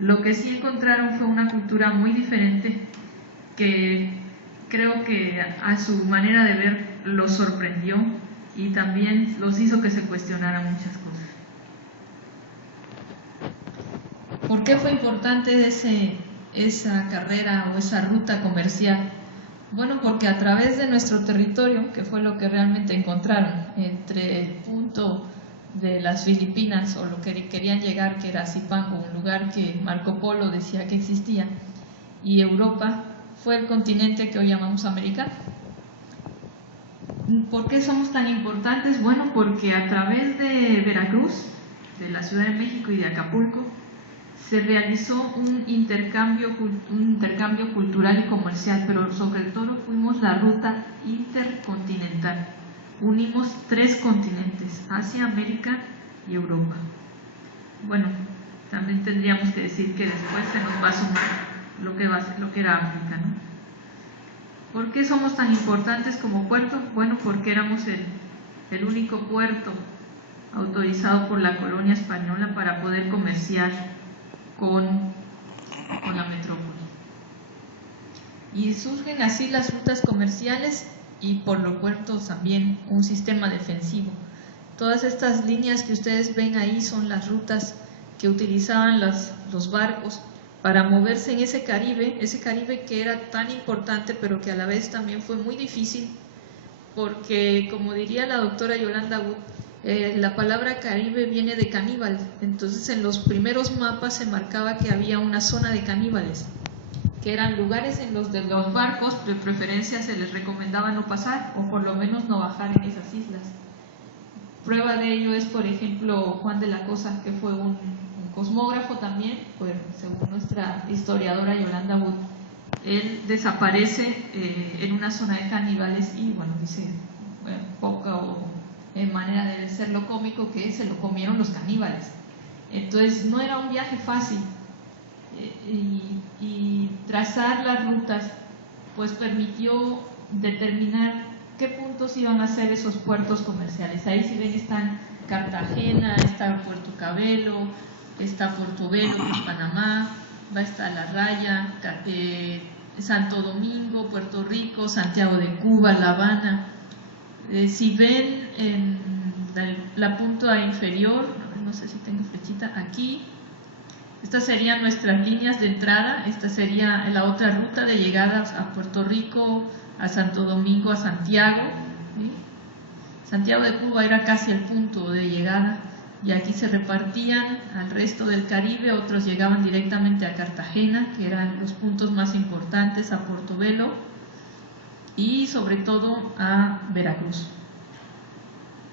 Lo que sí encontraron fue una cultura muy diferente que creo que a su manera de ver los sorprendió y también los hizo que se cuestionaran muchas cosas. ¿Por qué fue importante esa carrera o esa ruta comercial? Bueno, porque a través de nuestro territorio, que fue lo que realmente encontraron, entre el punto de las Filipinas o lo que querían llegar, que era Zipango, un lugar que Marco Polo decía que existía, y Europa, fue el continente que hoy llamamos América. ¿Por qué somos tan importantes? Bueno, porque a través de Veracruz, de la Ciudad de México y de Acapulco, se realizó un intercambio cultural y comercial, pero sobre todo fuimos la ruta intercontinental. Unimos 3 continentes, Asia, América y Europa. Bueno, también tendríamos que decir que después se nos va a sumar lo que era África, ¿no? ¿Por qué somos tan importantes como puerto? Bueno, porque éramos el único puerto autorizado por la colonia española para poder comerciar con la metrópoli. Y surgen así las rutas comerciales y por lo tanto también un sistema defensivo. Todas estas líneas que ustedes ven ahí son las rutas que utilizaban los barcos para moverse en ese Caribe que era tan importante pero que a la vez también fue muy difícil porque, como diría la doctora Yolanda Wood, la palabra Caribe viene de caníbal, entonces en los primeros mapas se marcaba que había una zona de caníbales, que eran lugares en los de los barcos de preferencia se les recomendaba no pasar o por lo menos no bajar en esas islas. Prueba de ello es, por ejemplo, Juan de la Cosa, que fue un cosmógrafo también, pues, según nuestra historiadora Yolanda Wood. Él desaparece en una zona de caníbales y, bueno, dice poco manera de decirlo cómico que se lo comieron los caníbales. Entonces no era un viaje fácil y trazar las rutas pues permitió determinar qué puntos iban a ser esos puertos comerciales. Ahí si ven están Cartagena, está Puerto Cabello, está Portobelo, que es Panamá, va a estar La Raya, Santo Domingo, Puerto Rico, Santiago de Cuba, La Habana. Si ven en la punta inferior, no sé si tengo flechita, aquí, estas serían nuestras líneas de entrada, esta sería la otra ruta de llegada a Puerto Rico, a Santo Domingo, a Santiago. ¿Sí? Santiago de Cuba era casi el punto de llegada y aquí se repartían al resto del Caribe, otros llegaban directamente a Cartagena, que eran los puntos más importantes, a Portobelo y sobre todo a Veracruz.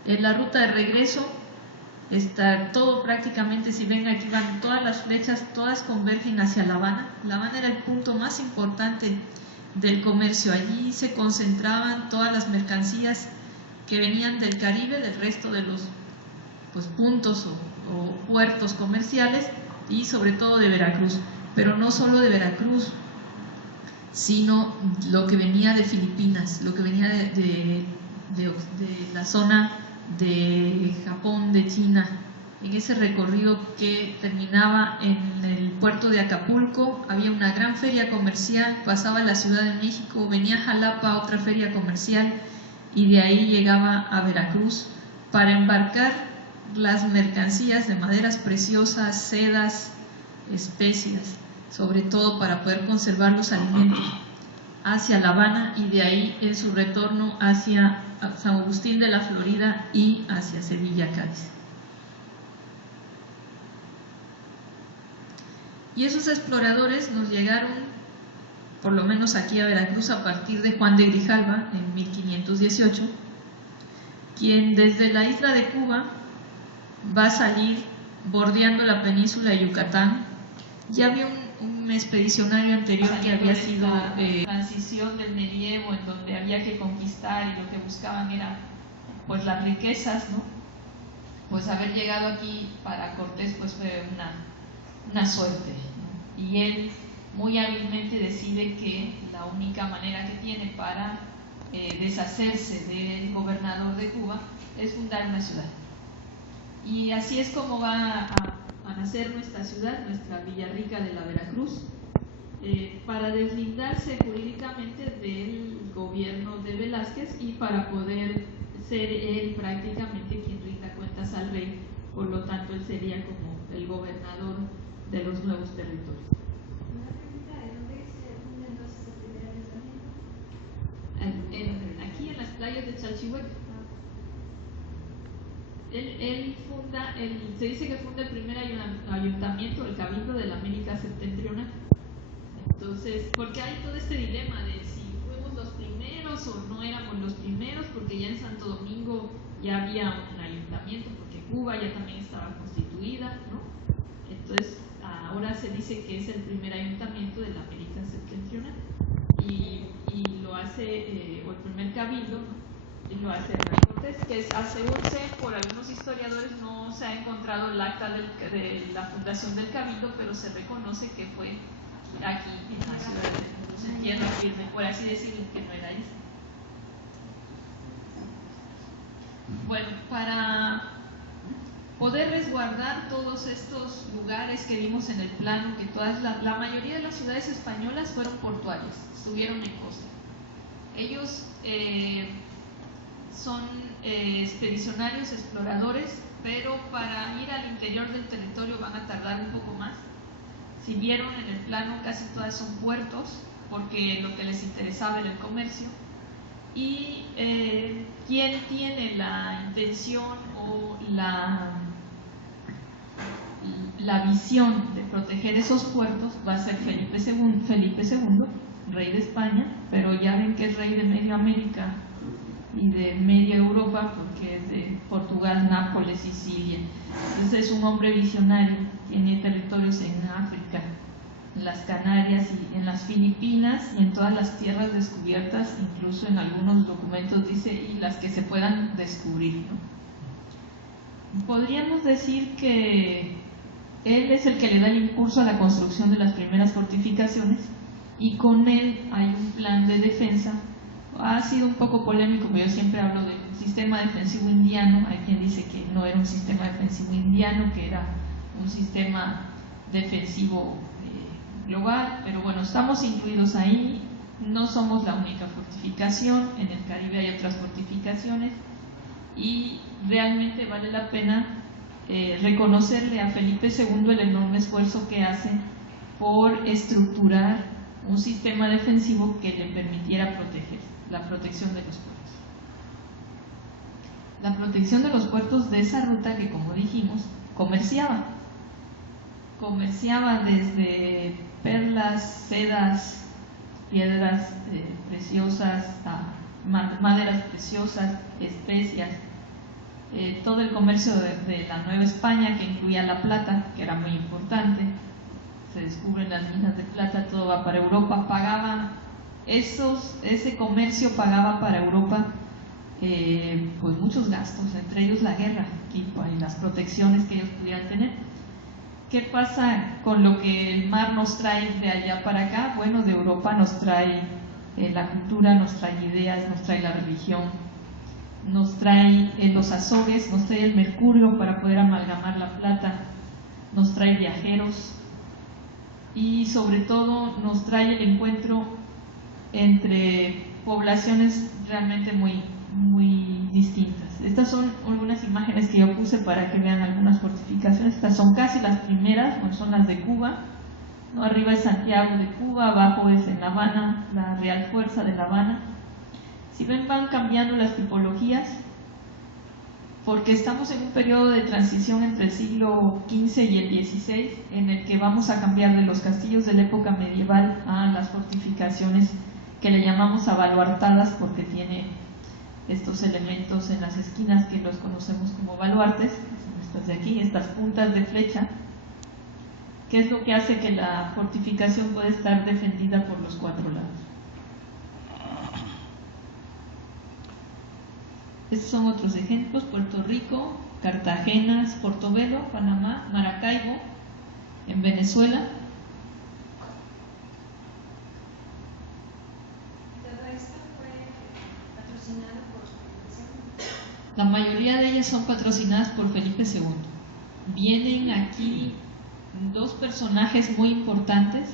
En la ruta de regreso está todo prácticamente, si ven aquí van todas las flechas, todas convergen hacia La Habana. La Habana era el punto más importante del comercio, allí se concentraban todas las mercancías que venían del Caribe, del resto de los puntos o puertos comerciales y sobre todo de Veracruz, pero no solo de Veracruz, sino lo que venía de Filipinas, lo que venía de la zona de Japón, de China, en ese recorrido que terminaba en el puerto de Acapulco. Había una gran feria comercial, pasaba a la Ciudad de México, venía a Jalapa, otra feria comercial, y de ahí llegaba a Veracruz para embarcar las mercancías de maderas preciosas, sedas, especias, sobre todo para poder conservar los alimentos, hacia La Habana y de ahí en su retorno hacia San Agustín de la Florida y hacia Sevilla, Cádiz. Y esos exploradores nos llegaron, por lo menos aquí a Veracruz, a partir de Juan de Grijalva en 1518, quien desde la isla de Cuba va a salir bordeando la península de Yucatán. Ya había un expedicionario anterior que había sido transición del medievo, en donde había que conquistar y lo que buscaban era pues las riquezas, ¿no? Pues haber llegado aquí para Cortés pues fue una suerte, ¿no? Y él muy hábilmente decide que la única manera que tiene para deshacerse del gobernador de Cuba es fundar una ciudad. Y así es como va a a nacer nuestra ciudad, nuestra Villarrica de la Veracruz, para deslindarse jurídicamente del gobierno de Velázquez y para poder ser él prácticamente quien rinda cuentas al rey. Por lo tanto, él sería como el gobernador de los nuevos territorios. Una pregunta, ¿de dónde se funda entonces el primer ayuntamiento? Aquí en las playas de Chalchihueca. Él funda, se dice que funda el primer ayuntamiento, el Cabildo de la América Septentrional. Entonces, porque hay todo este dilema de si fuimos los primeros o no éramos los primeros, porque ya en Santo Domingo ya había un ayuntamiento, porque Cuba ya también estaba constituida, ¿no? Entonces, ahora se dice que es el primer ayuntamiento de la América Septentrional y lo hace, o el primer cabildo, ¿no? Y lo hace Hernán Cortés, que según sé por algunos historiadores no se ha encontrado el acta de la fundación del cabildo, pero se reconoce que fue aquí en la ciudad de Veracruz, en tierra firme, por así decirlo, que no era esa. Bueno, para poder resguardar todos estos lugares que vimos en el plano, que la mayoría de las ciudades españolas fueron portuarias, estuvieron en costa. Ellos son expedicionarios, exploradores, pero para ir al interior del territorio van a tardar un poco más. Si vieron en el plano, casi todas son puertos, porque lo que les interesaba era el comercio. Y quien tiene la intención o la visión de proteger esos puertos va a ser Felipe II, rey de España, pero ya ven que es rey de media América y de media Europa, porque es de Portugal, Nápoles, Sicilia. Entonces es un hombre visionario, tiene territorios en África, en las Canarias y en las Filipinas y en todas las tierras descubiertas, incluso en algunos documentos dice, y las que se puedan descubrir, ¿no? Podríamos decir que él es el que le da el impulso a la construcción de las primeras fortificaciones y con él hay un plan de defensa. Ha sido un poco polémico, pero yo siempre hablo de un sistema defensivo indiano. Hay quien dice que no era un sistema defensivo indiano, que era un sistema defensivo global, pero bueno, estamos incluidos ahí. No somos la única fortificación, en el Caribe hay otras fortificaciones y realmente vale la pena reconocerle a Felipe II el enorme esfuerzo que hace por estructurar un sistema defensivo que le permitiera proteger, la protección de los puertos. La protección de los puertos de esa ruta que, como dijimos, comerciaba desde perlas, sedas, piedras preciosas, maderas preciosas, especias, todo el comercio de la Nueva España, que incluía la plata, que era muy importante. Se descubren las minas de plata, todo va para Europa. Ese comercio pagaba para Europa pues muchos gastos, entre ellos la guerra y las protecciones que ellos pudieran tener. ¿Qué pasa con lo que el mar nos trae de allá para acá? Bueno, de Europa nos trae la cultura, nos trae ideas, nos trae la religión, nos trae los Azores, nos trae el mercurio para poder amalgamar la plata, nos trae viajeros y sobre todo nos trae el encuentro entre poblaciones realmente muy distintas. Estas son algunas imágenes que yo puse para que vean algunas fortificaciones. Estas son casi las primeras, pues son las de Cuba, ¿no? Arriba es Santiago de Cuba, abajo es en La Habana, la Real Fuerza de La Habana. Si ven, van cambiando las tipologías porque estamos en un periodo de transición entre el siglo XV y el XVI, en el que vamos a cambiar de los castillos de la época medieval a las fortificaciones que le llamamos abaluartadas, porque tiene estos elementos en las esquinas que los conocemos como baluartes, que son estas de aquí, estas puntas de flecha, que es lo que hace que la fortificación pueda estar defendida por los cuatro lados. Estos son otros ejemplos: Puerto Rico, Cartagena, Portobelo, Panamá, Maracaibo, en Venezuela. ¿Todo esto fue patrocinado por Felipe II? La mayoría de ellas son patrocinadas por Felipe II. Vienen aquí dos personajes muy importantes.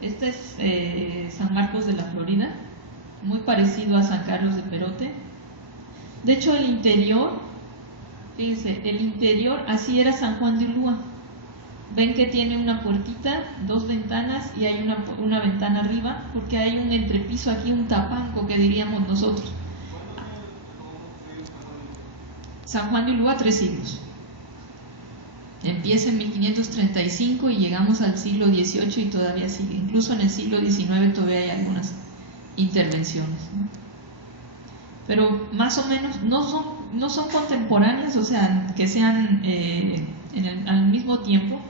Este es San Marcos de la Florida, muy parecido a San Carlos de Perote. De hecho, el interior, fíjense, el interior así era San Juan de Ulúa. Ven que tiene una puertita, dos ventanas y hay una ventana arriba, porque hay un entrepiso aquí, un tapanco que diríamos nosotros. San Juan de Ulúa, 3 siglos. Empieza en 1535 y llegamos al siglo XVIII y todavía sigue. Incluso en el siglo XIX todavía hay algunas intervenciones, ¿no? Pero más o menos no son contemporáneas, o sea, que sean al mismo tiempo,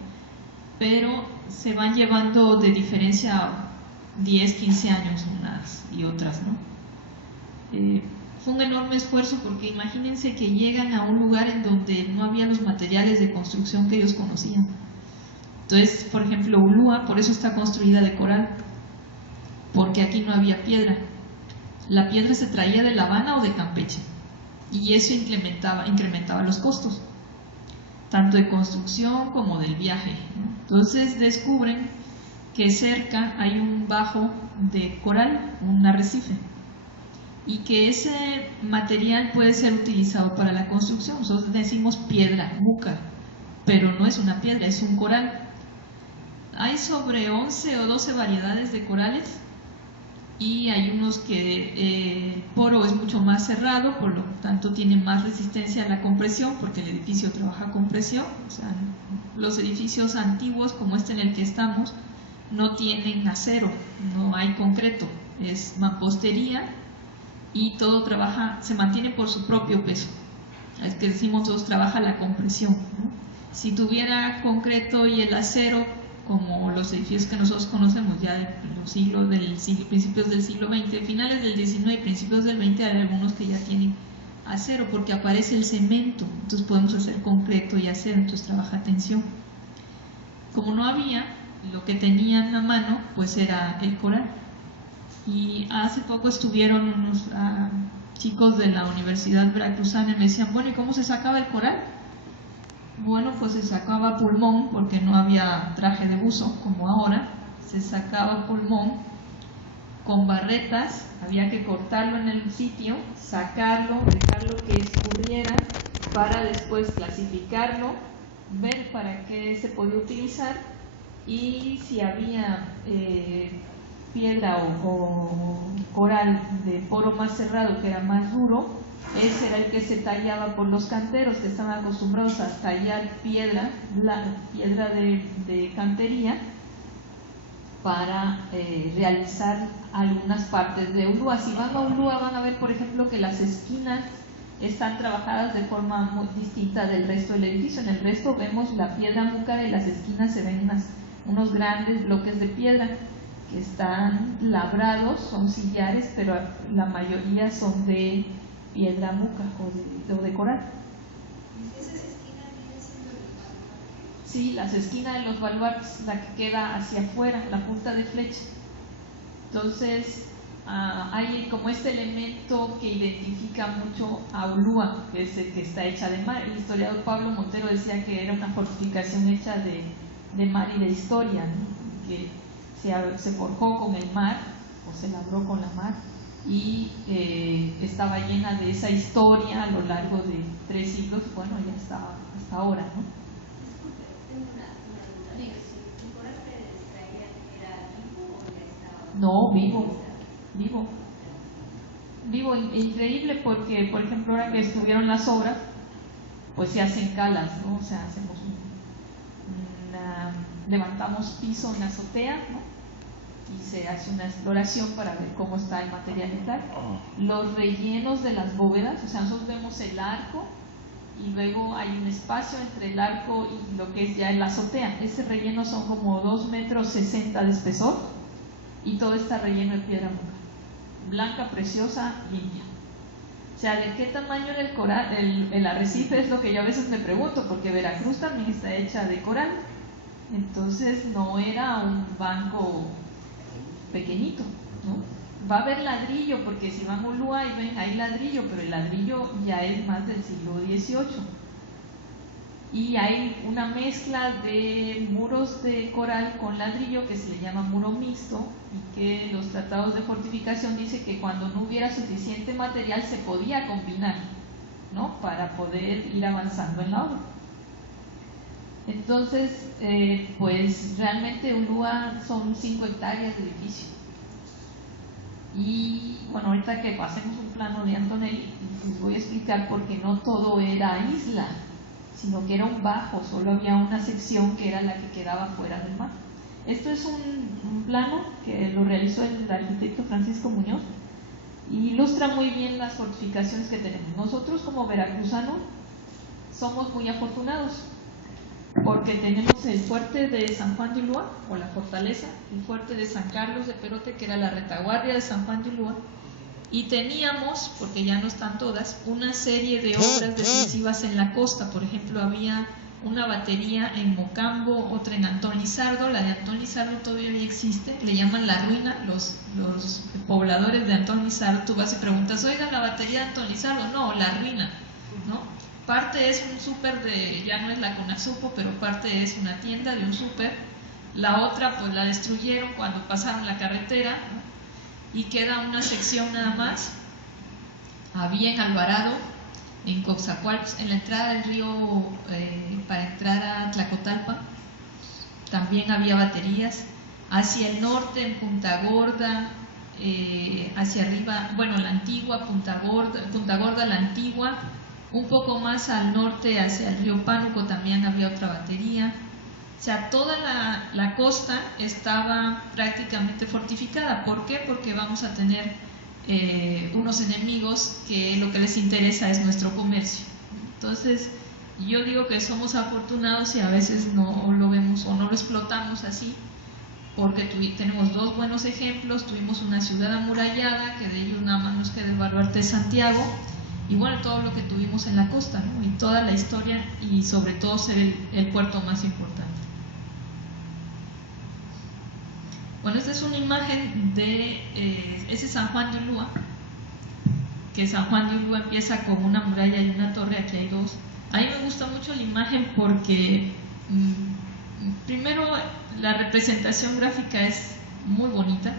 pero se van llevando de diferencia 10, 15 años unas y otras, ¿no? Fue un enorme esfuerzo porque imagínense que llegan a un lugar en donde no había los materiales de construcción que ellos conocían. Entonces, por ejemplo, Ulúa, por eso está construida de coral, porque aquí no había piedra. La piedra se traía de La Habana o de Campeche y eso incrementaba los costos, tanto de construcción como del viaje, ¿no? Entonces descubren que cerca hay un bajo de coral, un arrecife, y que ese material puede ser utilizado para la construcción. Nosotros decimos piedra, muca, pero no es una piedra, es un coral. Hay sobre 11 o 12 variedades de corales y hay unos que el poro es mucho más cerrado, por lo tanto tiene más resistencia a la compresión, porque el edificio trabaja con presión. O sea, los edificios antiguos como este en el que estamos no tienen acero, no hay concreto, es mampostería y todo se mantiene por su propio peso. Es que decimos todos, trabaja la compresión, ¿no? Si tuviera concreto y el acero, como los edificios que nosotros conocemos ya de los principios del siglo XX, finales del XIX y principios del XX, hay algunos que ya tienen acero porque aparece el cemento, entonces podemos hacer concreto y acero, entonces trabaja tensión. Como no había, lo que tenían a mano pues era el coral. Y hace poco estuvieron unos chicos de la Universidad Veracruzana y me decían, bueno, ¿y cómo se sacaba el coral? Bueno, pues se sacaba a pulmón, porque no había traje de buzo como ahora. Se sacaba a pulmón con barretas, había que cortarlo en el sitio, sacarlo, dejarlo que escurriera para después clasificarlo, ver para qué se podía utilizar y si había piedra o coral de poro más cerrado que era más duro, ese era el que se tallaba por los canteros que estaban acostumbrados a tallar piedra de cantería para realizar algunas partes de Ulúa. Si van a Ulúa van a ver, por ejemplo, que las esquinas están trabajadas de forma muy distinta del resto del edificio. En el resto vemos la piedra múcara y las esquinas se ven unos grandes bloques de piedra que están labrados, son sillares, pero la mayoría son de piedra muca o de coral. ¿Esas esquinas vienen siendo los baluartes? Sí, las esquinas de los baluartes, la que queda hacia afuera, la punta de flecha. Entonces, hay como este elemento que identifica mucho a Ulúa, que es el que está hecha de mar. El historiador Pablo Montero decía que era una fortificación hecha de mar y de historia, ¿no? Que se forjó con el mar, o se labró con la mar, y estaba llena de esa historia a lo largo de 3 siglos, bueno, ya estaba hasta ahora, ¿no? Disculpe, tengo una duda. Diga, si el coral que extraían era vivo o ya estaba. No, vivo, increíble, porque por ejemplo ahora que estuvieron las obras, pues se hacen calas, ¿no? O sea, hacemos levantamos piso en la azotea, ¿no? Y se hace una exploración para ver cómo está el material metal. Los rellenos de las bóvedas, o sea, nosotros vemos el arco y luego hay un espacio entre el arco y lo que es ya la azotea. Ese relleno son como 2,60 metros de espesor y todo está relleno de piedra muca, blanca, preciosa, limpia. O sea, ¿de qué tamaño era el coral? El arrecife es lo que yo a veces me pregunto, porque Veracruz también está hecha de coral, entonces no era un banco pequeñito, ¿no? Va a haber ladrillo, porque si van a Ulúa y ven, hay ladrillo, pero el ladrillo ya es más del siglo XVIII. y hay una mezcla de muros de coral con ladrillo que se le llama muro mixto, y que los tratados de fortificación dicen que cuando no hubiera suficiente material se podía combinar, ¿no?, para poder ir avanzando en la obra. Entonces, pues realmente Ulúa son 5 hectáreas de edificio. Y bueno, ahorita que pasemos un plano de Antonelli, les voy a explicar por qué no todo era isla, sino que era un bajo, solo había una sección que era la que quedaba fuera del mar. Esto es un plano que lo realizó el arquitecto Francisco Muñoz y ilustra muy bien las fortificaciones que tenemos. Nosotros como veracruzanos somos muy afortunados porque tenemos el fuerte de San Juan de Ulúa, o la fortaleza, el fuerte de San Carlos de Perote, que era la retaguardia de San Juan de Ulúa, y teníamos, porque ya no están todas, una serie de obras defensivas en la costa. Por ejemplo, había una batería en Mocambo, otra en Antón Lizardo. La de Antón Lizardo todavía existe, le llaman la ruina, los pobladores de Antón Lizardo. Tú vas y preguntas, oigan, la batería de Antón Lizardo, no, la ruina, ¿no? Parte es un súper de, ya no es la Conasupo, pero parte es una tienda de un súper. La otra pues la destruyeron cuando pasaron la carretera, ¿no?, y queda una sección nada más. Había en Alvarado, en Coxacualcos, en la entrada del río, para entrar a Tlacotalpa, también había baterías. Hacia el norte, en Punta Gorda, hacia arriba, bueno, la antigua Punta Gorda, la antigua. Un poco más al norte, hacia el río Pánuco, también había otra batería. O sea, toda la costa estaba prácticamente fortificada. ¿Por qué? Porque vamos a tener unos enemigos que lo que les interesa es nuestro comercio. Entonces, yo digo que somos afortunados y a veces no lo vemos o no lo explotamos así, porque tenemos 2 buenos ejemplos. Tuvimos una ciudad amurallada, que de ellos nada más nos queda el baluarte de Santiago, y bueno, todo lo que tuvimos en la costa, ¿no?, y toda la historia, y sobre todo ser el puerto más importante. Bueno, esta es una imagen de ese San Juan de Ulúa, que San Juan de Ulúa empieza con una muralla y una torre. Aquí hay 2. A mí me gusta mucho la imagen porque primero la representación gráfica es muy bonita.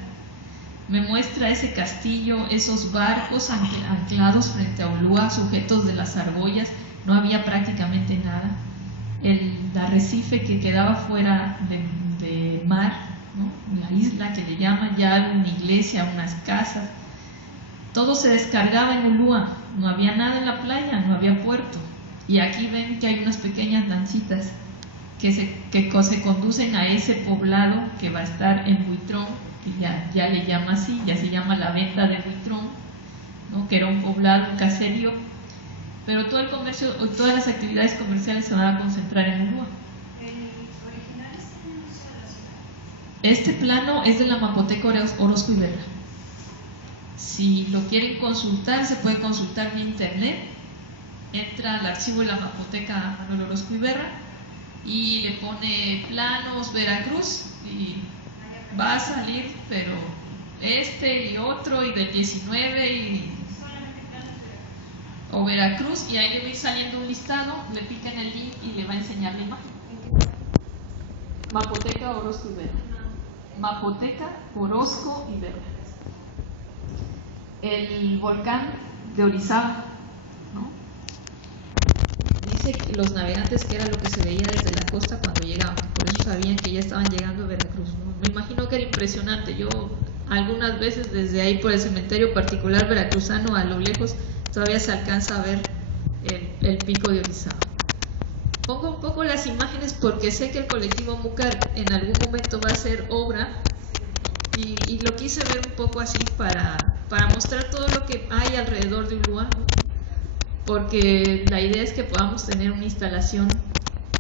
Me muestra ese castillo, esos barcos anclados frente a Ulúa, sujetos de las argollas. No había prácticamente nada. El arrecife que quedaba fuera de mar, ¿no?, la isla que le llaman, ya una iglesia, unas casas. Todo se descargaba en Ulúa. No había nada en la playa, no había puerto. Y aquí ven que hay unas pequeñas lancitas que se conducen a ese poblado que va a estar en Buitrón, que ya le llama así, ya se llama la Venta de Buitrón, ¿no?, que era un poblado, un caserío, pero todo el comercio, todas las actividades comerciales se van a concentrar en Ulúa. ¿El original es en el Museo de la Ciudad? Este plano es de la Mapoteca Orozco y Berra. Si lo quieren consultar, se puede consultar vía internet. Entra al archivo de la Mapoteca Manuel Orozco y Berra y le pone planos Veracruz y va a salir, pero este y otro y del 19 y o Veracruz, y ahí le va a ir saliendo un listado. Le pica en el link y le va a enseñar la imagen. Mapoteca Orozco y Berra. Mapoteca Orozco y Berra. El volcán de Orizaba, ¿no? Dice que los navegantes que era lo que se veía desde la costa cuando llegaban, por eso sabían que ya estaban llegando a Veracruz, ¿no? Me imagino que era impresionante. Yo algunas veces desde ahí por el cementerio particular veracruzano, a lo lejos todavía se alcanza a ver el pico de Orizaba. Pongo un poco las imágenes porque sé que el colectivo Mucar en algún momento va a hacer obra, y lo quise ver un poco así para mostrar todo lo que hay alrededor de Ulúa, ¿no?, porque la idea es que podamos tener una instalación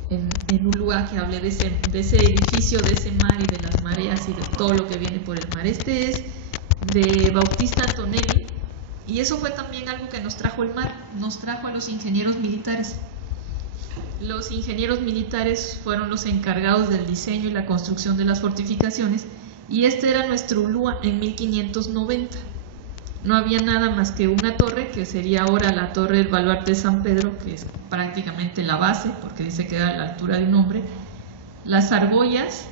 en Ulúa que hable de ese edificio, de ese mar y de las mareas y de todo lo que viene por el mar. Este es de Bautista Antonelli, y eso fue también algo que nos trajo el mar, nos trajo a los ingenieros militares. Los ingenieros militares fueron los encargados del diseño y la construcción de las fortificaciones, y este era nuestro Ulúa en 1590. no había nada más que una torre, que sería ahora la torre del baluarte de San Pedro, que es prácticamente la base, porque dice que era a la altura de un hombre, las argollas,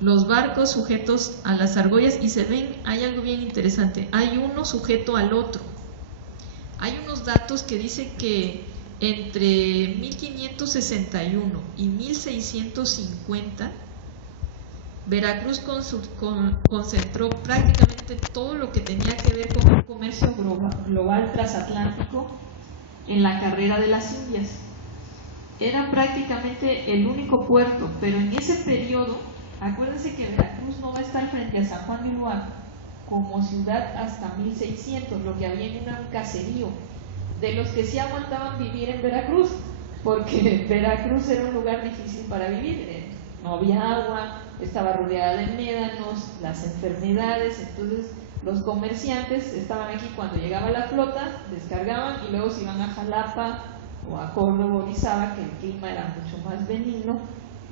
los barcos sujetos a las argollas, y se ven, hay algo bien interesante, hay uno sujeto al otro. Hay unos datos que dicen que entre 1561 y 1650 Veracruz concentró prácticamente todo lo que tenía que ver con un comercio global transatlántico en la carrera de las Indias. Era prácticamente el único puerto, pero en ese periodo, acuérdense que Veracruz no va a estar frente a San Juan de Ulúa como ciudad hasta 1600, lo que había era un caserío, de los que sí aguantaban vivir en Veracruz, porque Veracruz era un lugar difícil para vivir, no había agua, estaba rodeada de médanos, las enfermedades, entonces los comerciantes estaban aquí cuando llegaba la flota, descargaban y luego se iban a Jalapa o a Córdoba o Orizaba, que el clima era mucho más benigno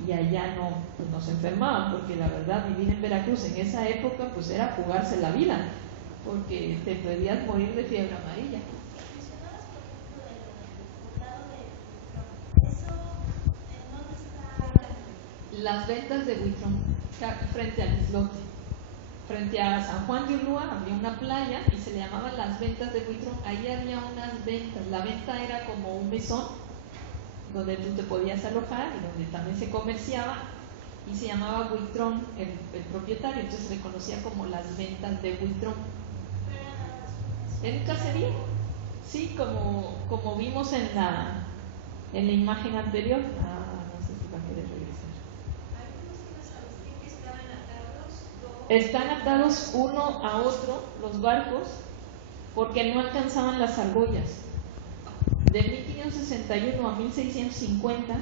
y allá no se enfermaban, porque la verdad vivir en Veracruz en esa época pues era jugarse la vida, porque te podías morir de fiebre amarilla. Las ventas de Huitrón, frente al islote, frente a San Juan de Ulúa había una playa y se le llamaban las ventas de Huitrón. Ahí había unas ventas, la venta era como un mesón donde tú te podías alojar y donde también se comerciaba, y se llamaba Huitrón el propietario, entonces se le conocía como las ventas de Huitrón. ¿En un caserío? Sí, como vimos en la imagen anterior. Están atados uno a otro los barcos porque no alcanzaban las argollas. De 1561 a 1650,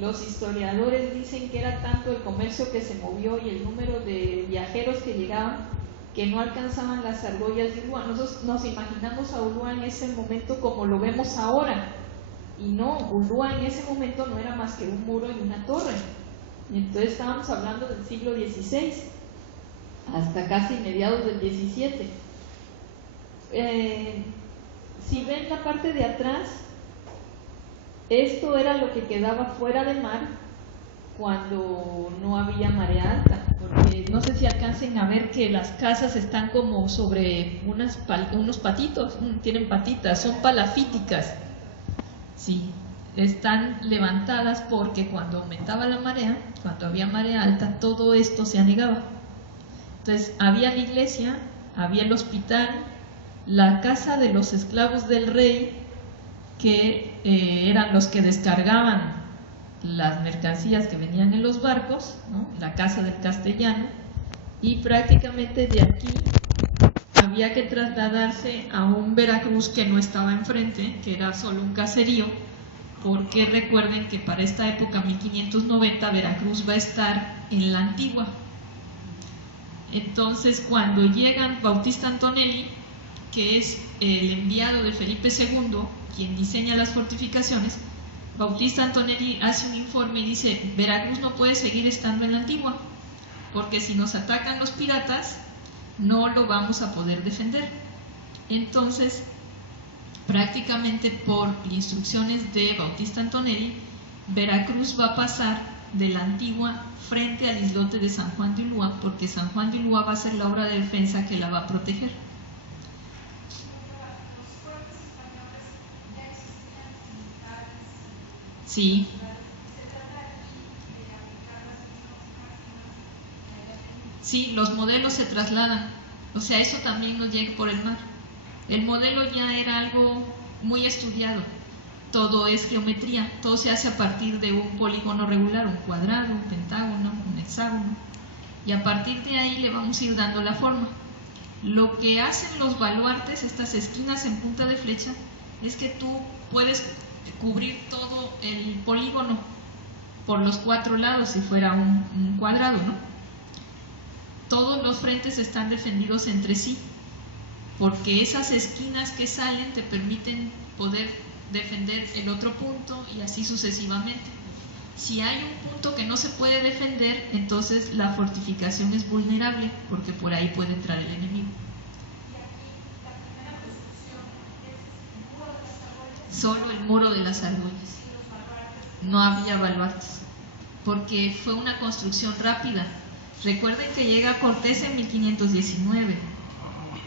los historiadores dicen que era tanto el comercio que se movió y el número de viajeros que llegaban que no alcanzaban las argollas de Ulúa. Nosotros nos imaginamos a Ulúa en ese momento como lo vemos ahora, y no, Ulúa en ese momento no era más que un muro y una torre. Y entonces estábamos hablando del siglo XVI hasta casi mediados del XVII. Si ven la parte de atrás, esto era lo que quedaba fuera de mar cuando no había marea alta, porque no sé si alcancen a ver que las casas están como sobre unos patitos, tienen patitas, son palafíticas, sí, están levantadas porque cuando aumentaba la marea, cuando había marea alta, todo esto se anegaba. Entonces había la iglesia, había el hospital, la casa de los esclavos del rey, que eran los que descargaban las mercancías que venían en los barcos, ¿no? La casa del castellano, y prácticamente de aquí había que trasladarse a un Veracruz que no estaba enfrente, que era solo un caserío, porque recuerden que para esta época, 1590, Veracruz va a estar en la Antigua. Entonces, cuando llegan Bautista Antonelli, que es el enviado de Felipe II, quien diseña las fortificaciones, Bautista Antonelli hace un informe y dice: Veracruz no puede seguir estando en la Antigua, porque si nos atacan los piratas, no lo vamos a poder defender. Entonces, prácticamente por instrucciones de Bautista Antonelli, Veracruz va a pasar de la Antigua frente al islote de San Juan de Ulúa, porque San Juan de Ulúa va a ser la obra de defensa que la va a proteger. Sí. Sí, los modelos se trasladan, o sea, eso también nos llega por el mar. El modelo ya era algo muy estudiado, todo es geometría, todo se hace a partir de un polígono regular, un cuadrado, un pentágono, un hexágono, y a partir de ahí le vamos a ir dando la forma. Lo que hacen los baluartes, estas esquinas en punta de flecha, es que tú puedes cubrir todo el polígono por los cuatro lados si fuera un cuadrado, ¿no? Todos los frentes están defendidos entre sí, porque esas esquinas que salen te permiten poder defender el otro punto y así sucesivamente. Si hay un punto que no se puede defender, entonces la fortificación es vulnerable, porque por ahí puede entrar el enemigo. solo el muro de las argollas. No había baluartes, porque fue una construcción rápida. Recuerden que llega Cortés en 1519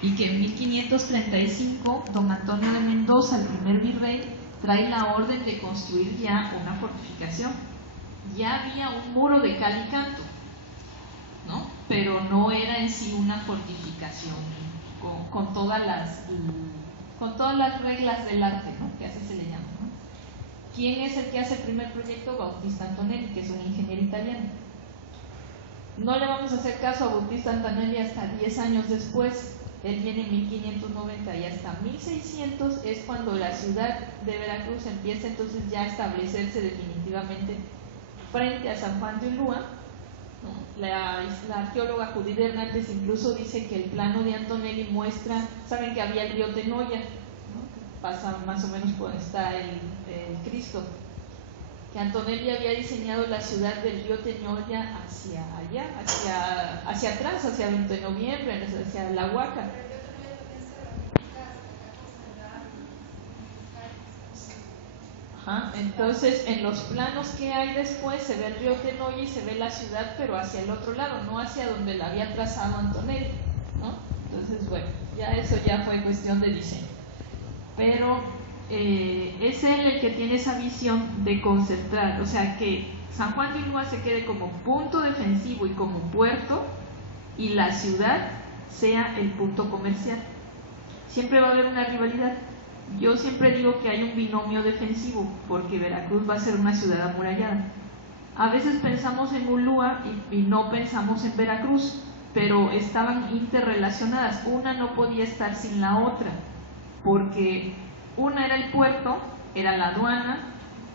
y que en 1535 don Antonio de Mendoza, el primer virrey, trae la orden de construir ya una fortificación. Ya había un muro de cal y canto, ¿no? Pero no era en sí una fortificación con todas las reglas del arte, ¿no? Que así se le llama, ¿no? ¿Quién es el que hace el primer proyecto? Bautista Antonelli, que es un ingeniero italiano. No le vamos a hacer caso a Bautista Antonelli hasta 10 años después. Él viene en 1590 y hasta 1600 es cuando la ciudad de Veracruz empieza entonces ya a establecerse definitivamente frente a San Juan de Ulúa, ¿no? La arqueóloga Judith Hernández incluso dice que el plano de Antonelli muestra, saben que había el río Tenoya, ¿no? Pasa más o menos por donde está el Cristo, que Antonelli había diseñado la ciudad del río Tenoya hacia allá, hacia atrás, hacia 20 de noviembre, hacia la Huaca. Entonces, en los planos que hay después se ve el río Tenoya y se ve la ciudad, pero hacia el otro lado, no hacia donde la había trazado Antonelli, ¿no? Entonces, bueno, ya eso ya fue cuestión de diseño. Pero es él el que tiene esa visión de concentrar, o sea, que San Juan de Ulúa se quede como punto defensivo y como puerto, y la ciudad sea el punto comercial. Siempre va a haber una rivalidad. Yo siempre digo que hay un binomio defensivo, porque Veracruz va a ser una ciudad amurallada. A veces pensamos en Ulúa y no pensamos en Veracruz, pero estaban interrelacionadas. Una no podía estar sin la otra, porque una era el puerto, era la aduana,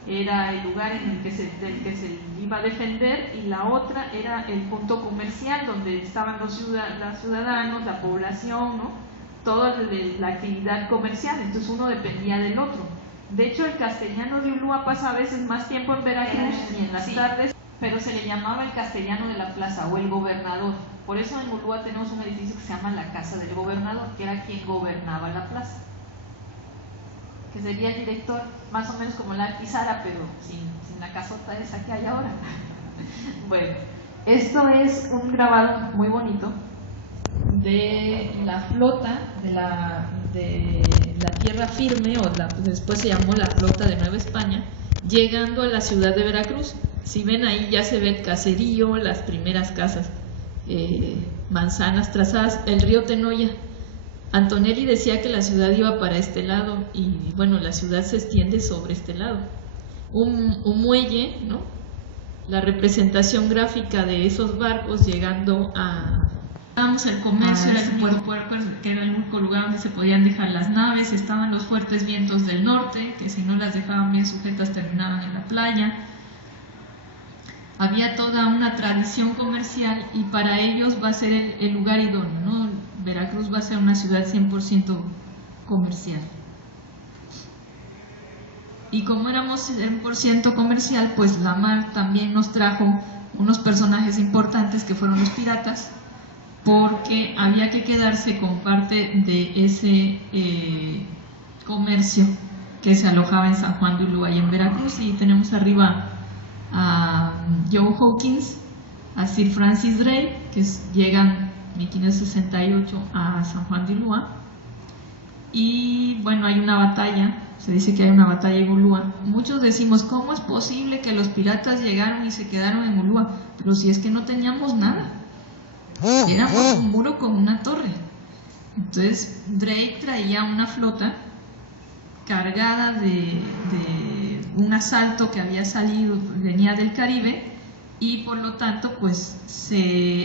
era el lugar en el que del que se iba a defender, y la otra era el punto comercial donde estaban los ciudadanos, la población, ¿no? Toda la actividad comercial. Entonces uno dependía del otro. De hecho, el castellano de Ulúa pasa a veces más tiempo en Veracruz y en las tardes, pero se le llamaba el castellano de la plaza o el gobernador. Por eso en Ulúa tenemos un edificio que se llama la Casa del Gobernador, que era quien gobernaba la plaza, que sería el director, más o menos como la Alpizara, pero sin la casota esa que hay ahora. Bueno, esto es un grabado muy bonito de la flota de la tierra firme, después se llamó la flota de Nueva España, llegando a la ciudad de Veracruz. Si ven ahí ya se ve el caserío, las primeras casas, manzanas trazadas, el río Tenoya. Antonelli decía que la ciudad iba para este lado y bueno, la ciudad se extiende sobre este lado. Un muelle, ¿no? La representación gráfica de esos barcos llegando a... El comercio era el puerto, que era el único lugar donde se podían dejar las naves. Estaban los fuertes vientos del norte, que si no las dejaban bien sujetas terminaban en la playa. Había toda una tradición comercial y para ellos va a ser el lugar idóneo, ¿no? Veracruz va a ser una ciudad 100% comercial. Y como éramos 100% comercial, pues la mar también nos trajo unos personajes importantes que fueron los piratas, porque había que quedarse con parte de ese comercio que se alojaba en San Juan de Ulúa y en Veracruz. Y tenemos arriba a Joe Hawkins, a Sir Francis Drake, que llegan en 1568 a San Juan de Ulúa. Y bueno, hay una batalla, se dice que hay una batalla en Ulúa. Muchos decimos, ¿cómo es posible que los piratas llegaron y se quedaron en Ulúa? Pero si es que no teníamos nada. Éramos un muro con una torre. Entonces Drake traía una flota cargada de un asalto que había salido, venía del Caribe, y por lo tanto pues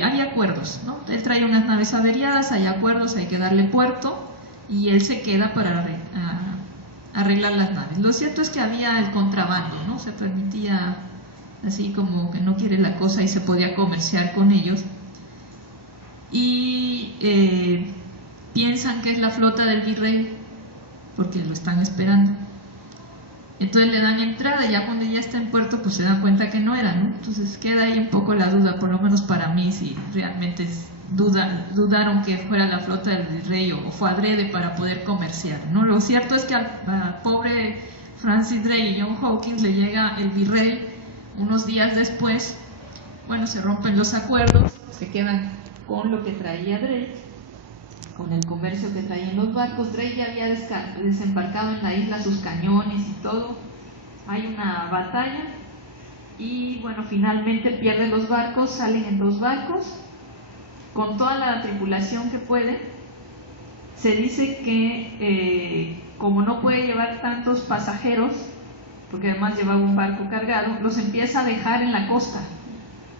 había acuerdos, ¿no? Él traía unas naves averiadas, hay acuerdos, hay que darle puerto y él se queda para arreglar las naves. Lo cierto es que había el contrabando, ¿no? Se permitía, así como que no quiere la cosa, y se podía comerciar con ellos. Y piensan que es la flota del virrey porque lo están esperando. Entonces le dan entrada, y ya cuando ya está en puerto pues se dan cuenta que no era, ¿no? Entonces queda ahí un poco la duda, por lo menos para mí, si realmente dudaron que fuera la flota del virrey o fue adrede para poder comerciar, ¿no? Lo cierto es que al pobre Francis Drake y John Hawkins, le llega el virrey unos días después. Bueno, se rompen los acuerdos, se quedan con lo que traía Drake, con el comercio que traían los barcos. Drake ya había desembarcado en la isla sus cañones y todo. Hay una batalla y bueno, finalmente pierde los barcos, salen en 2 barcos con toda la tripulación que puede. Se dice que como no puede llevar tantos pasajeros, porque además llevaba un barco cargado, los empieza a dejar en la costa,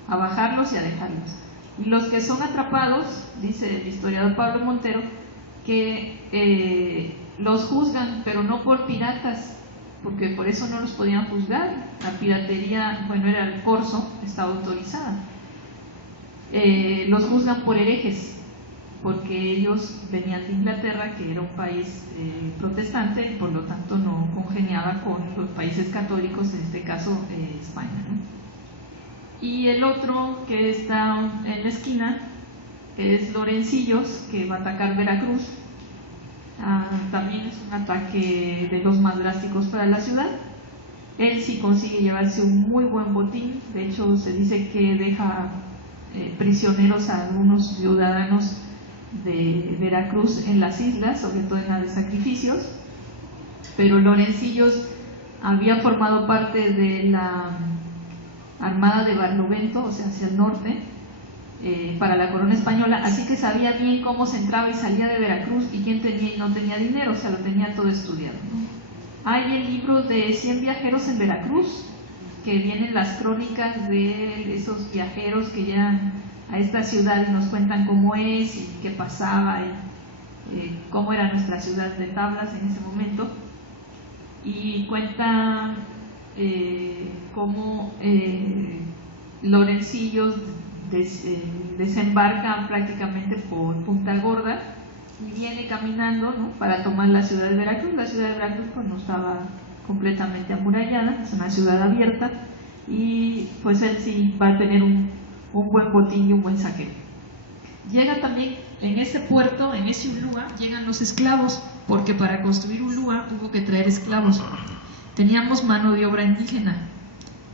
a bajarlos y a dejarlos. Y los que son atrapados, dice el historiador Pablo Montero, que los juzgan, pero no por piratas, porque por eso no los podían juzgar. La piratería, bueno, era el corso, estaba autorizada. Los juzgan por herejes, porque ellos venían de Inglaterra, que era un país protestante, y por lo tanto no congeniaba con los países católicos, en este caso España, ¿no? Y el otro que está en la esquina es Lorencillos, que va a atacar Veracruz. También es un ataque de los más drásticos para la ciudad. Él sí consigue llevarse un muy buen botín. De hecho, se dice que deja prisioneros a algunos ciudadanos de Veracruz en las islas, sobre todo en la de Sacrificios. Pero Lorencillos había formado parte de la Armada de Barlovento, o sea, hacia el norte, para la corona española, así que sabía bien cómo se entraba y salía de Veracruz y quién tenía y no tenía dinero, o sea, lo tenía todo estudiado, ¿no? Hay el libro de 100 viajeros en Veracruz, que vienen las crónicas de esos viajeros que llegan a esta ciudad y nos cuentan cómo es y qué pasaba y cómo era nuestra ciudad de tablas en ese momento, y cuenta cómo Lorencillos desembarca prácticamente por Punta Gorda y viene caminando, ¿no?, para tomar la ciudad de Veracruz. La ciudad de Veracruz pues no estaba completamente amurallada, es una ciudad abierta, y pues él sí va a tener un buen botín y un buen saqueo. Llega también en ese puerto, en ese Ulúa, llegan los esclavos, porque para construir Ulúa hubo que traer esclavos. Teníamos mano de obra indígena,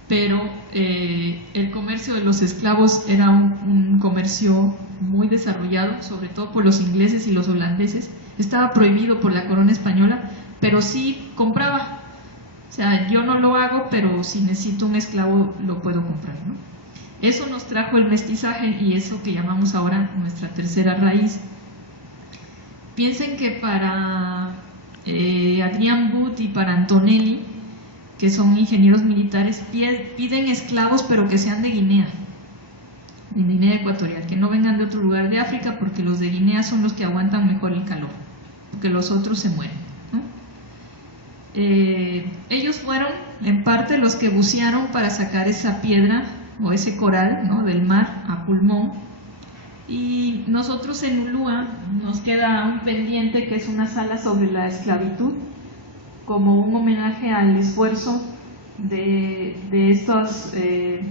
pero el comercio de los esclavos era un comercio muy desarrollado, sobre todo por los ingleses y los holandeses. Estaba prohibido por la corona española, pero sí compraba. O sea, yo no lo hago, pero si necesito un esclavo lo puedo comprar, ¿no? Eso nos trajo el mestizaje y eso que llamamos ahora nuestra tercera raíz. Piensen que para Adrián But y para Antonelli, que son ingenieros militares, piden esclavos pero que sean de Guinea Ecuatorial, que no vengan de otro lugar de África, porque los de Guinea son los que aguantan mejor el calor, porque los otros se mueren, ¿no? Ellos fueron en parte los que bucearon para sacar esa piedra o ese coral, ¿no?, del mar a pulmón, y nosotros en Ulúa nos queda un pendiente que es una sala sobre la esclavitud, como un homenaje al esfuerzo de estos de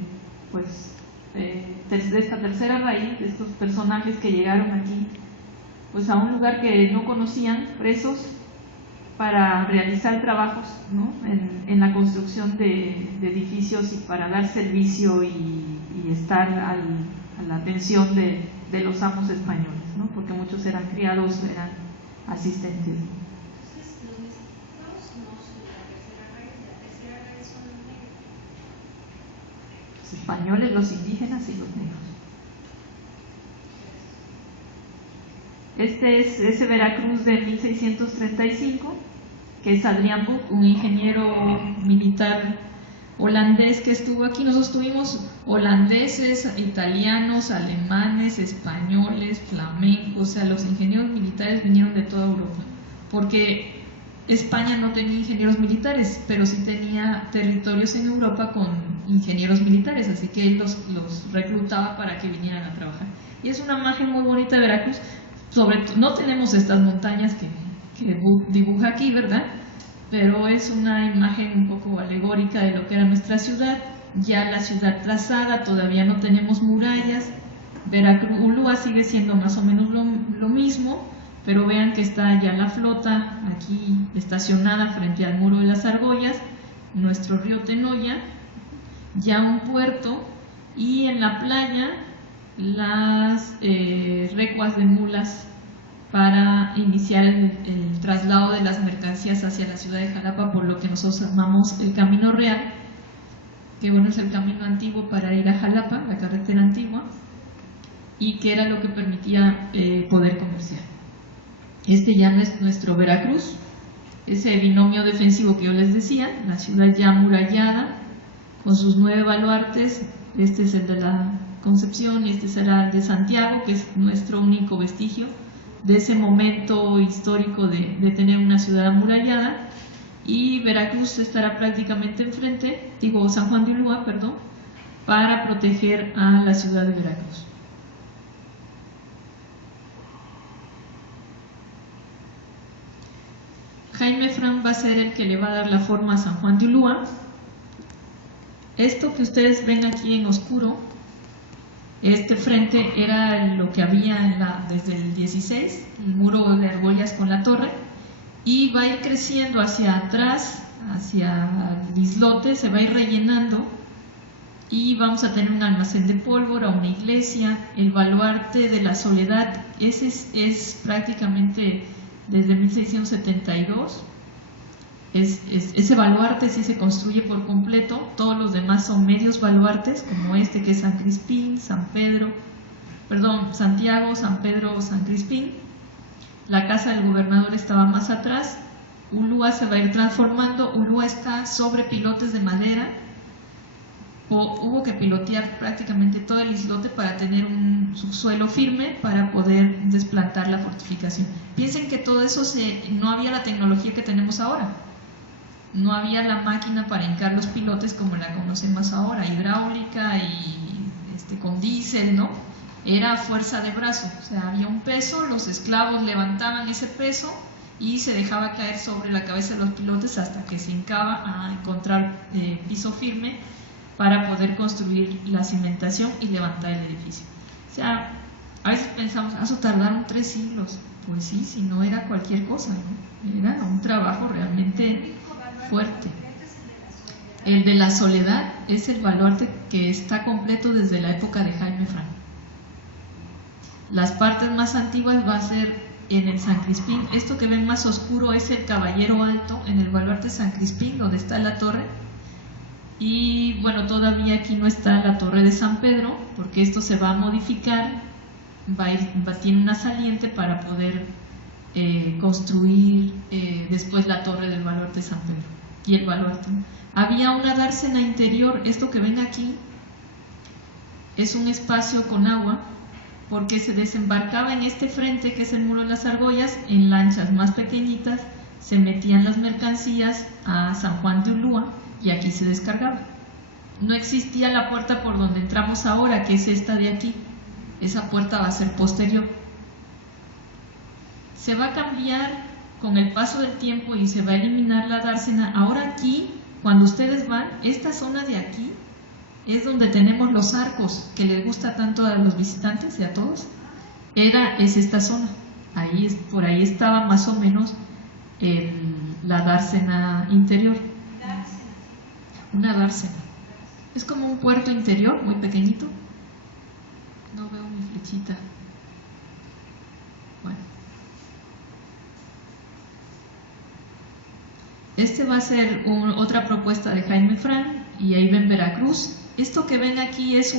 esta tercera raíz, de estos personajes que llegaron aquí pues a un lugar que no conocían, presos, para realizar trabajos, ¿no?, en la construcción de edificios y para dar servicio y estar a la atención de los amos españoles, ¿no?, porque muchos eran criados, eran asistentes. Los españoles, los indígenas y los negros. Este es ese Veracruz de 1635, que es Adrián But, un ingeniero militar holandés que estuvo aquí. Nosotros tuvimos holandeses, italianos, alemanes, españoles, flamencos, o sea, los ingenieros militares vinieron de toda Europa, porque España no tenía ingenieros militares, pero sí tenía territorios en Europa con ingenieros militares, así que él los reclutaba para que vinieran a trabajar. Y es una imagen muy bonita de Veracruz. No tenemos estas montañas que dibuja aquí, ¿verdad? Pero es una imagen un poco alegórica de lo que era nuestra ciudad. Ya la ciudad trazada, todavía no tenemos murallas. Ulúa sigue siendo más o menos lo mismo, pero vean que está ya la flota aquí estacionada frente al Muro de las Argollas, nuestro río Tenoya, ya un puerto, y en la playa las recuas de mulas para iniciar el traslado de las mercancías hacia la ciudad de Jalapa, por lo que nosotros llamamos el Camino Real, que bueno, es el camino antiguo para ir a Jalapa, la carretera antigua, y que era lo que permitía poder comerciar. Este ya no es nuestro Veracruz, ese binomio defensivo que yo les decía, la ciudad ya amurallada, con sus 9 baluartes. Este es el de la Concepción y este será el de Santiago, que es nuestro único vestigio de ese momento histórico de tener una ciudad amurallada. Y Veracruz estará prácticamente enfrente, digo San Juan de Ulúa, perdón, para proteger a la ciudad de Veracruz. Jaime Fran va a ser el que le va a dar la forma a San Juan de Ulúa. Esto que ustedes ven aquí en oscuro, este frente era lo que había desde el 16, el muro de argollas con la torre, y va a ir creciendo hacia atrás, hacia el islote, se va a ir rellenando, y vamos a tener un almacén de pólvora, una iglesia, el baluarte de la Soledad. Ese es prácticamente desde 1672. Ese baluarte sí se construye por completo, todos los demás son medios baluartes, como este que es San Crispín, Santiago, San Pedro, San Crispín. La casa del gobernador estaba más atrás. Ulúa se va a ir transformando. Ulúa está sobre pilotes de madera. Hubo que pilotear prácticamente todo el islote para tener un subsuelo firme para poder desplantar la fortificación. Piensen que todo eso no había la tecnología que tenemos ahora. No había la máquina para hincar los pilotes como la conocemos ahora, hidráulica y con diésel, ¿no? Era fuerza de brazo, o sea, había un peso, los esclavos levantaban ese peso y se dejaba caer sobre la cabeza de los pilotes hasta que se hincaba a encontrar piso firme para poder construir la cimentación y levantar el edificio. O sea, a veces pensamos, eso tardaron 3 siglos. Pues sí, si no era cualquier cosa, ¿no? Era un trabajo realmente fuerte. El de la Soledad es el baluarte que está completo desde la época de Jaime Fran. Las partes más antiguas va a ser en el San Crispín. Esto que ven más oscuro es el Caballero Alto, en el baluarte San Crispín, donde está la torre. Y bueno, todavía aquí no está la torre de San Pedro, porque esto se va a modificar, tiene una saliente para poder construir después la torre del baluarte de San Pedro y el baluarte. Había una dársena interior. Esto que ven aquí es un espacio con agua, porque se desembarcaba en este frente que es el Muro de las Argollas. En lanchas más pequeñitas se metían las mercancías a San Juan de Ulúa y aquí se descargaba. No existía la puerta por donde entramos ahora, que es esta de aquí. Esa puerta va a ser posterior. Se va a cambiar con el paso del tiempo y se va a eliminar la dársena. Ahora aquí, cuando ustedes van, esta zona de aquí es donde tenemos los arcos que les gusta tanto a los visitantes y a todos. Es esta zona. Por ahí estaba más o menos la dársena interior. Una dársena. Es como un puerto interior muy pequeñito. No veo mi flechita. Bueno. Este va a ser otra propuesta de Jaime Fran, y ahí ven Veracruz. Esto que ven aquí es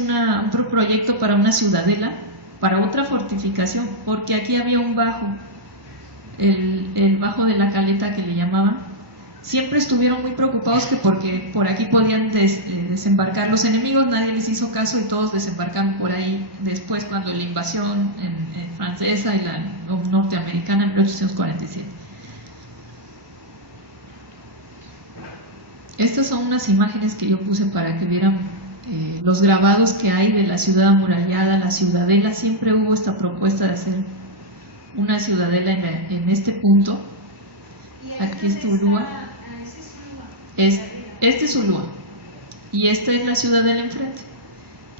otro proyecto para una ciudadela, para otra fortificación, porque aquí había un bajo, el bajo de la caleta que le llamaban. Siempre estuvieron muy preocupados porque por aquí podían desembarcar los enemigos. Nadie les hizo caso y todos desembarcaron por ahí después, cuando la invasión francesa y la norteamericana en 1847. Estas son unas imágenes que yo puse para que vieran los grabados que hay de la ciudad amurallada, la ciudadela. Siempre hubo esta propuesta de hacer una ciudadela en este punto. Aquí está Ulúa. Este es Ulúa y esta es la ciudadela enfrente.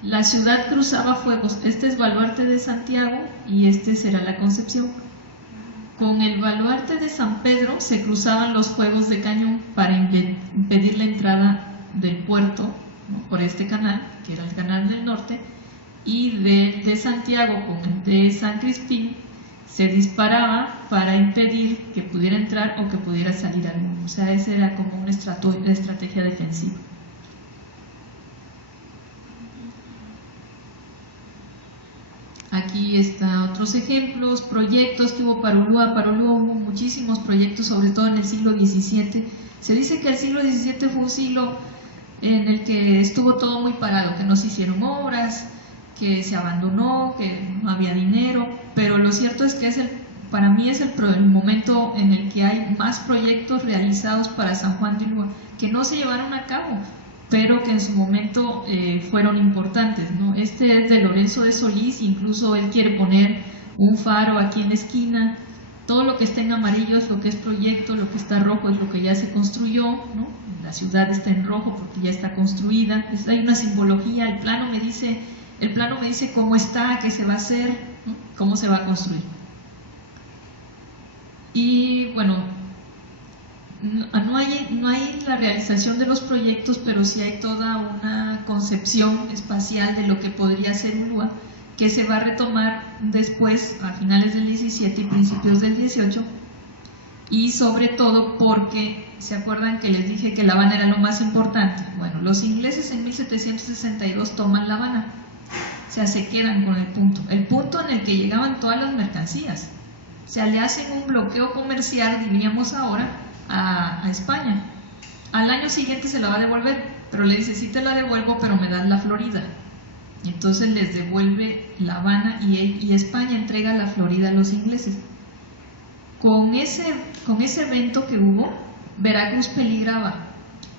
La ciudad cruzaba fuegos. Este es Baluarte de Santiago y este será la Concepción. con el baluarte de San Pedro se cruzaban los fuegos de cañón para impedir la entrada del puerto, ¿no?, por este canal, que era el canal del norte, y de Santiago con el de San Crispín se disparaba para impedir que pudiera entrar o que pudiera salir alguno. O sea, esa era como una estrategia defensiva. Aquí están otros ejemplos, proyectos que hubo para Ulúa. Para Ulúa hubo muchísimos proyectos, sobre todo en el siglo XVII. Se dice que el siglo XVII fue un siglo en el que estuvo todo muy parado, que no se hicieron obras, que se abandonó, que no había dinero, pero lo cierto es que para mí es el momento en el que hay más proyectos realizados para San Juan de Ulúa, que no se llevaron a cabo, pero que en su momento fueron importantes, ¿no? Este es de Lorenzo de Solís, incluso él quiere poner un faro aquí en la esquina. Todo lo que está en amarillo es lo que es proyecto, lo que está rojo es lo que ya se construyó, ¿no? La ciudad está en rojo porque ya está construida. Hay una simbología, el plano me dice cómo está, qué se va a hacer, ¿no?, cómo se va a construir. Y bueno, no hay la realización de los proyectos, pero sí hay toda una concepción espacial de lo que podría ser Ulúa, que se va a retomar después, a finales del 17 y principios del 18, y sobre todo porque, ¿se acuerdan que les dije que La Habana era lo más importante? Bueno, los ingleses en 1762 toman La Habana, o sea, se quedan con el punto en el que llegaban todas las mercancías. O sea, le hacen un bloqueo comercial, diríamos ahora, a España. Al año siguiente se la va a devolver, pero le dice, sí te la devuelvo, pero me das la Florida. Y entonces les devuelve La Habana y España entrega la Florida a los ingleses. Con ese evento que hubo, Veracruz peligraba.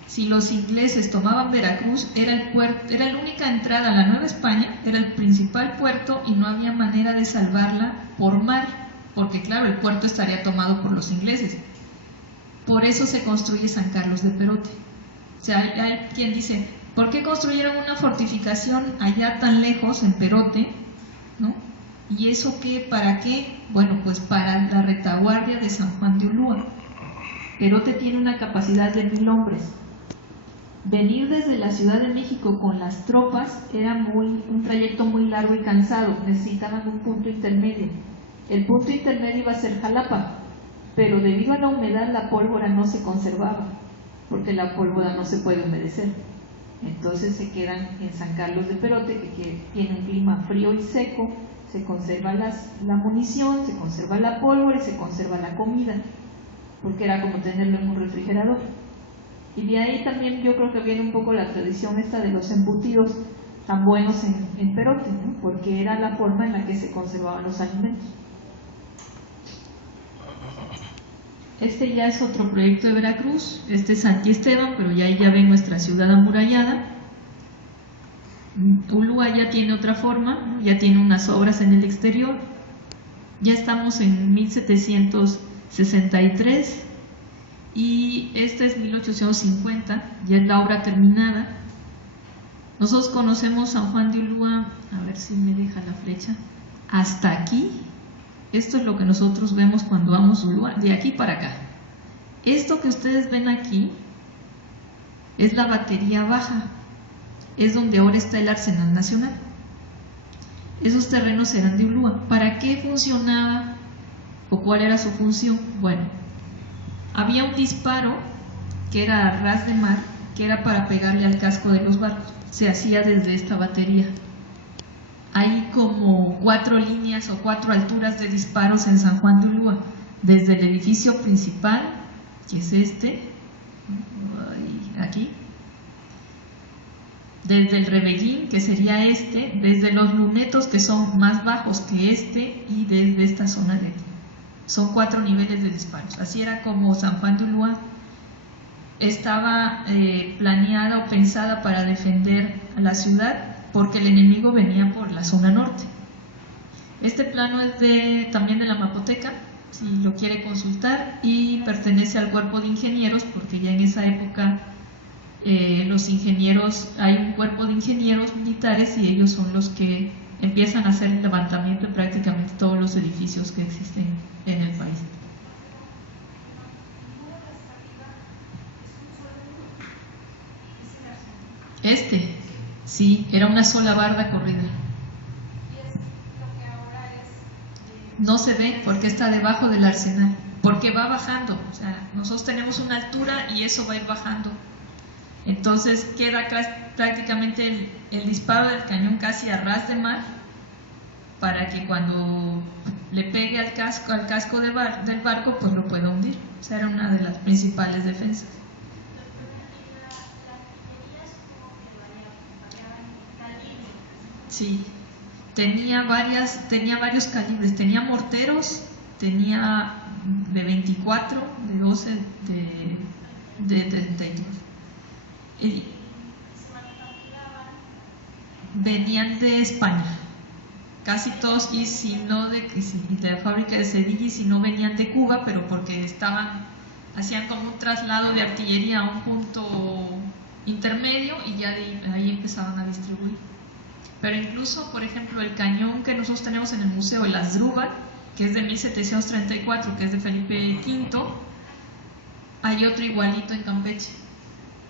Si los ingleses tomaban Veracruz, era la única entrada a la Nueva España, era el principal puerto y no había manera de salvarla por mar, porque claro, el puerto estaría tomado por los ingleses. Por eso se construye San Carlos de Perote. O sea, hay quien dice, ¿por qué construyeron una fortificación allá tan lejos, en Perote, ¿no? ¿Y eso qué? ¿Para qué? Bueno, pues para la retaguardia de San Juan de Ulúa. Perote tiene una capacidad de 1000 hombres. Venir desde la Ciudad de México con las tropas era un trayecto muy largo y cansado, necesitaban un punto intermedio. El punto intermedio iba a ser Jalapa, pero debido a la humedad la pólvora no se conservaba, porque la pólvora no se puede humedecer. Entonces se quedan en San Carlos de Perote, que tiene un clima frío y seco, se conserva la munición, se conserva la pólvora y se conserva la comida, porque era como tenerlo en un refrigerador. Y de ahí también yo creo que viene un poco la tradición esta de los embutidos tan buenos en Perote, ¿no?, porque era la forma en la que se conservaban los alimentos. Este ya es otro proyecto de Veracruz, este es Santi Esteban, pero ya ven nuestra ciudad amurallada. Ulúa ya tiene otra forma, ¿no?, ya tiene unas obras en el exterior. Ya estamos en 1763 y esta es 1850, ya es la obra terminada. Nosotros conocemos San Juan de Ulúa, a ver si me deja la flecha, hasta aquí. Esto es lo que nosotros vemos cuando vamos a Ulúa, de aquí para acá. Esto que ustedes ven aquí es la batería baja, es donde ahora está el Arsenal Nacional. Esos terrenos eran de Ulúa. ¿Para qué funcionaba o cuál era su función? Bueno, había un disparo que era a ras de mar, que era para pegarle al casco de los barcos. Se hacía desde esta batería. Hay como 4 líneas o 4 alturas de disparos en San Juan de Ulúa, desde el edificio principal, que es este, aquí, desde el Rebellín, que sería este, desde los lunetos, que son más bajos que este, y desde esta zona de aquí. Son 4 niveles de disparos. Así era como San Juan de Ulúa estaba planeada o pensada para defender a la ciudad, porque el enemigo venía por la zona norte. Este plano es también de la Mapoteca, si lo quiere consultar, y pertenece al cuerpo de ingenieros, porque ya en esa época los ingenieros, hay un cuerpo de ingenieros militares y ellos son los que empiezan a hacer el levantamiento de prácticamente todos los edificios que existen en el país. Sí, era una sola barda corrida. ¿Y es lo que ahora es? No se ve porque está debajo del arsenal, porque va bajando. O sea, nosotros tenemos una altura y eso va a ir bajando. Entonces queda prácticamente el disparo del cañón casi a ras de mar, para que cuando le pegue al casco del barco, pues lo pueda hundir. O sea, era una de las principales defensas. Sí, tenía varios calibres, tenía morteros, tenía de 24, de 12, de 32. Venían de España, casi todos, y si no de la fábrica de Sevilla, y si no venían de Cuba, pero porque hacían como un traslado de artillería a un punto intermedio y ya de ahí empezaban a distribuir. Pero incluso, por ejemplo, el cañón que nosotros tenemos en el museo, el Asdrúbal, que es de 1734, que es de Felipe V, hay otro igualito en Campeche.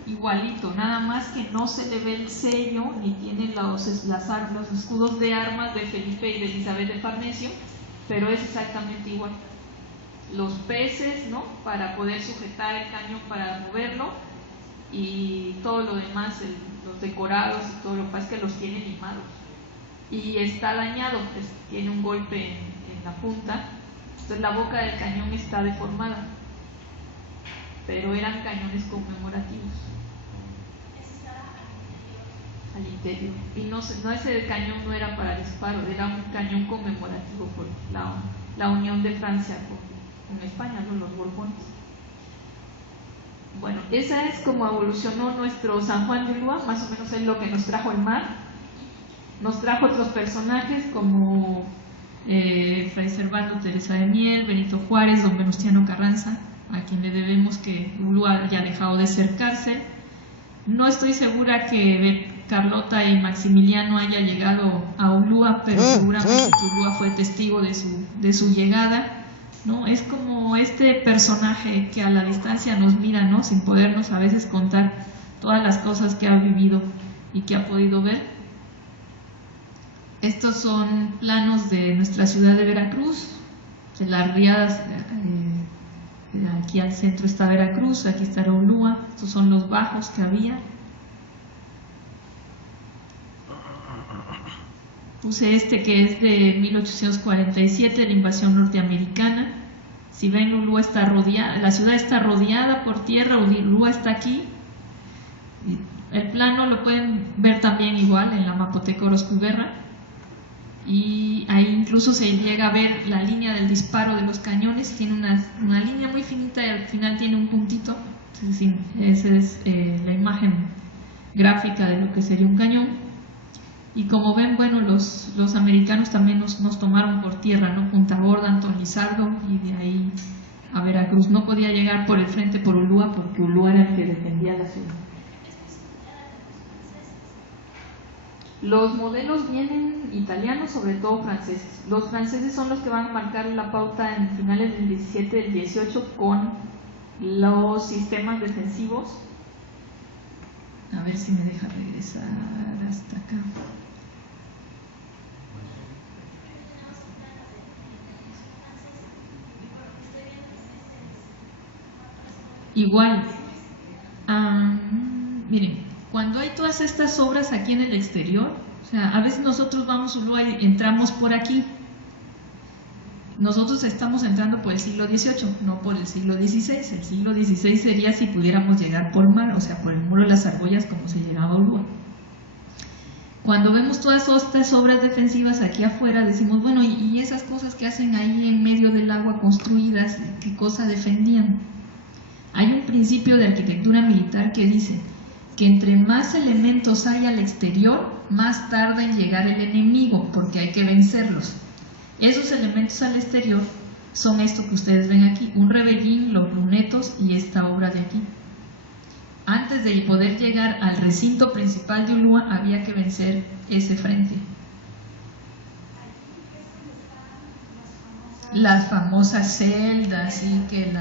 Igualito, nada más que no se le ve el sello ni tiene los escudos de armas de Felipe y de Elizabeth de Farnesio, pero es exactamente igual. Los peces, ¿no?, para poder sujetar el cañón para moverlo, y todo lo demás, los decorados y todo lo que pasa es que los tiene limados y está dañado, pues, tiene un golpe en la punta, entonces la boca del cañón está deformada, pero eran cañones conmemorativos al interior, y no ese cañón no era para disparo, era un cañón conmemorativo por la unión de Francia con España, ¿no?, los Borbones. Bueno, esa es como evolucionó nuestro San Juan de Ulúa, más o menos es lo que nos trajo el mar. Nos trajo otros personajes como Fray Servando Teresa de Mier, Benito Juárez, don Venustiano Carranza, a quien le debemos que Ulúa haya dejado de ser cárcel. No estoy segura que Carlota y Maximiliano haya llegado a Ulúa, pero seguramente que Ulúa fue testigo de su llegada, ¿no? Es como este personaje que a la distancia nos mira, ¿no?, sin podernos a veces contar todas las cosas que ha vivido y que ha podido ver. Estos son planos de nuestra ciudad de Veracruz, de las riadas. Aquí al centro está Veracruz, aquí está Ulúa, estos son los bajos que había. Puse que es de 1847, la invasión norteamericana. Si ven, Ulúa está rodeada, la ciudad está rodeada por tierra, Ulúa está aquí. El plano lo pueden ver también igual en la Mapoteca Orozco y Guerra, y ahí incluso se llega a ver la línea del disparo de los cañones. Tiene una línea muy finita y al final tiene un puntito. Esa es la imagen gráfica de lo que sería un cañón. Y como ven, bueno, los americanos también nos tomaron por tierra, ¿no? Punta Gorda, Antón Lizardo, y de ahí a Veracruz. No podía llegar por el frente por Ulúa, porque Ulúa era el que defendía la ciudad. Los modelos vienen italianos, sobre todo franceses. Los franceses son los que van a marcar la pauta en finales del 17 y del 18 con los sistemas defensivos. A ver si me deja regresar hasta acá. Igual, miren, cuando hay todas estas obras aquí en el exterior, o sea, a veces nosotros vamos a Ulúa y entramos por aquí. Nosotros estamos entrando por el siglo XVIII, no por el siglo XVI. El siglo XVI sería si pudiéramos llegar por mar, o sea, por el Muro de las Argollas, como se llegaba a Ulúa. Cuando vemos todas estas obras defensivas aquí afuera, decimos, bueno, ¿y esas cosas que hacen ahí en medio del agua construidas, qué cosa defendían? Hay un principio de arquitectura militar que dice que entre más elementos hay al exterior, más tarda en llegar el enemigo, porque hay que vencerlos. Esos elementos al exterior son esto que ustedes ven aquí, un rebellín, los lunetos y esta obra de aquí. Antes de poder llegar al recinto principal de Ulúa, había que vencer ese frente. Las famosas celdas, sí, que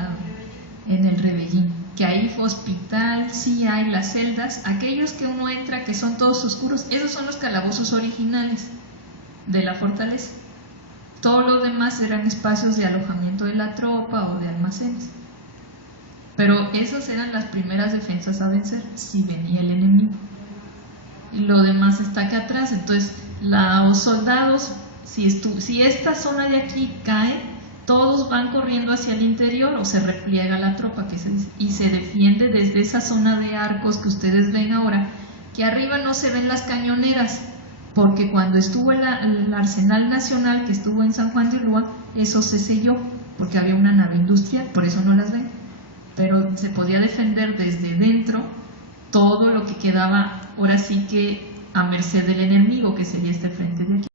en el rebellín. que ahí fue hospital, sí hay las celdas, aquellos que uno entra que son todos oscuros, esos son los calabozos originales de la fortaleza. Todos los demás eran espacios de alojamiento de la tropa o de almacenes. Pero esas eran las primeras defensas a vencer, si venía el enemigo. Y lo demás está acá atrás, entonces los soldados, si esta zona de aquí cae, todos van corriendo hacia el interior o se repliega la tropa y se defiende desde esa zona de arcos que ustedes ven ahora, que arriba no se ven las cañoneras, porque cuando estuvo el Arsenal Nacional, que estuvo en San Juan de Ulúa, eso se selló, porque había una nave industrial, por eso no las ven, pero se podía defender desde dentro todo lo que quedaba, ahora sí que a merced del enemigo, que sería este frente de aquí.